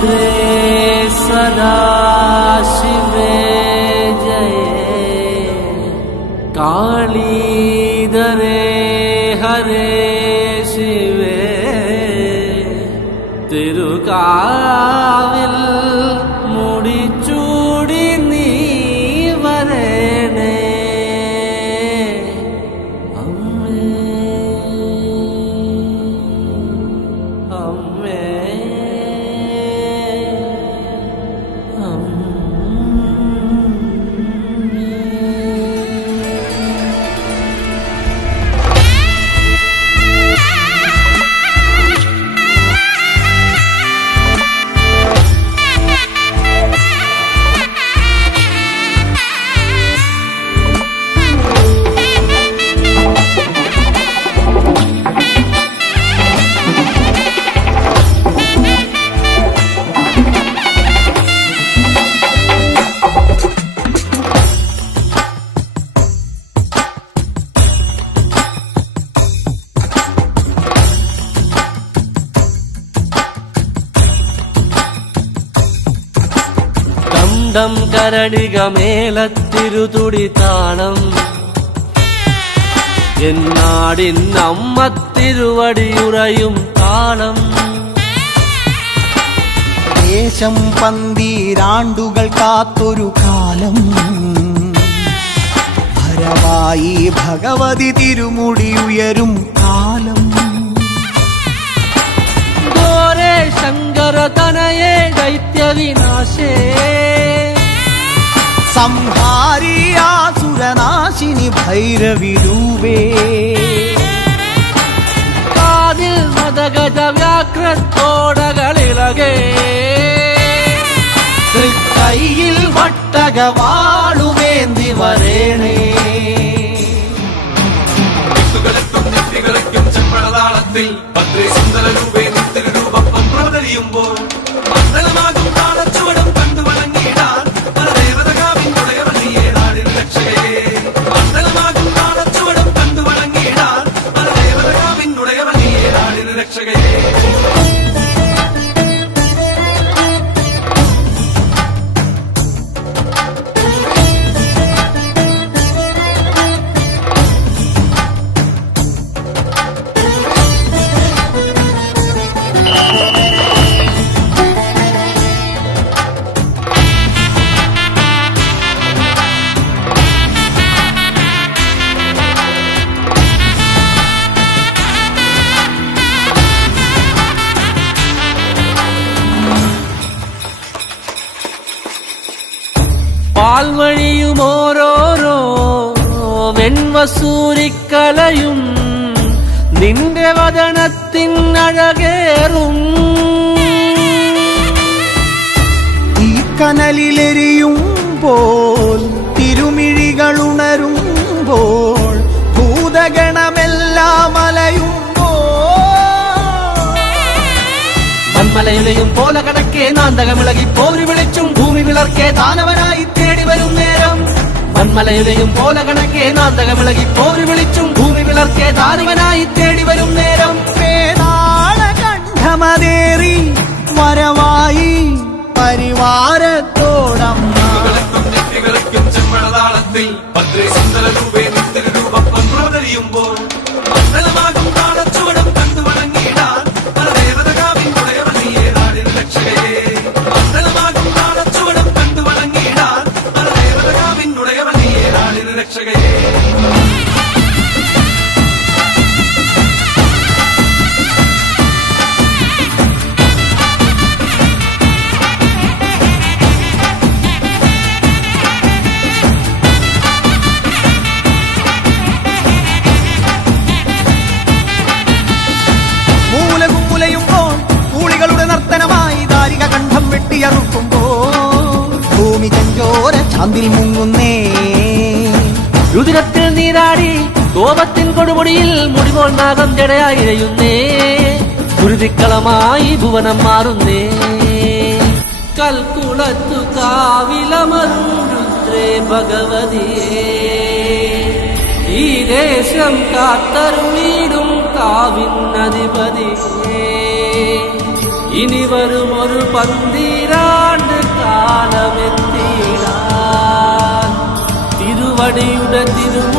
रुद्रे सदा शिवे जये कालीधरे हरे शिवे തിരുകാവിൽ മുടിച്ചൂടി നീ വരേണേ അമ്മേ അമ്മേ ം കരടികമേലത്തിരുതുടി താളം എന്നാടിന്നമ്മ തിരുവടിയുറയും താളം ദേശം പന്തീരാണ്ടുകൾ കാത്തൊരു കാലം ഭരവായി ഭഗവതി തിരുമുടി ഉയരും കാലം ഗോരേ ശങ്കര തനയേ ദൈത്യവിനാശേ സംഹാരിയാസുരനാശിനി ഭൈരവിരൂപേ കാതിൽ മദഗജ വ്യാഘ്രത്തോടകളിളകേ തൃക്കൈയിൽ വട്ടകവാളുമേന്തി വരേണേ ചെമ്പഴതാളത്തിൽ ഭദ്രേ സുന്ദര രൂപേ നിത്യരൂപം പ്രവതരിയുമ്പോൾ മണ്ഡലമാകും താളച്ചുവടും കണ്ടു വണങ്ങിയിടാൻ മണ്ഡലമാകും താളച്ചുവടും കണ്ടു വണങ്ങിയിടാൻ പരദേവതകാവിനുടയ വലിയ നാടിന് രക്ഷകയെ പാൽവഴിയും ഓരോരോ വെൺവസൂരിക്കലയും നിന്റെ വദനത്തിനഴകേറും ഈ കനലിലെരിയുമ്പോൾ തിരുമിഴികളുണരുമ്പോൾ ഭൂതഗണമെല്ലാം മന്മലയുലയും പോലെ കടക്കേ നാന്തകമിളകി പോരി വിളിച്ചും ഭൂമി വിളർക്കേ ദാനവനായി തേടി വരും നേരം മന്മലയുലയും പോലെ കടക്കേ നാന്തകമിളകി പോരി വിളിച്ചും ഭൂമി വിളർക്കേ ദാനവനായി തേടി വരും നേരം കണ്ഠമതേറി വരവായി പരിവാരത്തോടമ്മ ചെമ്പഴതാളത്തിൽ ഭദ്രേ സുന്ദര രൂപേ നിത്യരൂപം പ്രവതരിയുമ്പോൾ മണ്ഡലമാകും താളച്ചുവടും കണ്ടു വണങ്ങിയിടാൻ പരദേവതകാവിനുടയ വലിയ നാടിന് രക്ഷകയെ മണ്ഡലമാകും താളച്ചുവടും കണ്ടു വണങ്ങിയിടാൻ പരദേവതകാവിനുടയ വലിയ നാടിന് രക്ഷകയെ ഭൂമി ചഞ്ചോര ചാന്തിൽ മുങ്ങുന്നേ രുതിരത്തിൽ നീരാടി കോപത്തിൻ കൊടുമുടിയിൽ മുടിപോൽ നാഗം ജടയായി ഇഴയുന്നേ കുരുതിക്കളമായി ഭുവനം മാറുന്നേ കൽക്കുളത്തു കാവിലമരുദ്രേ ഭഗവതിയേ ഈ ദേശം കാത്തരുളീടും കാവിന്നധിപതിയേ ഇനി വരും ഒരു 12 കാലമെത്തിയിടാൻ തിരുവടിയുടെ തിരുമ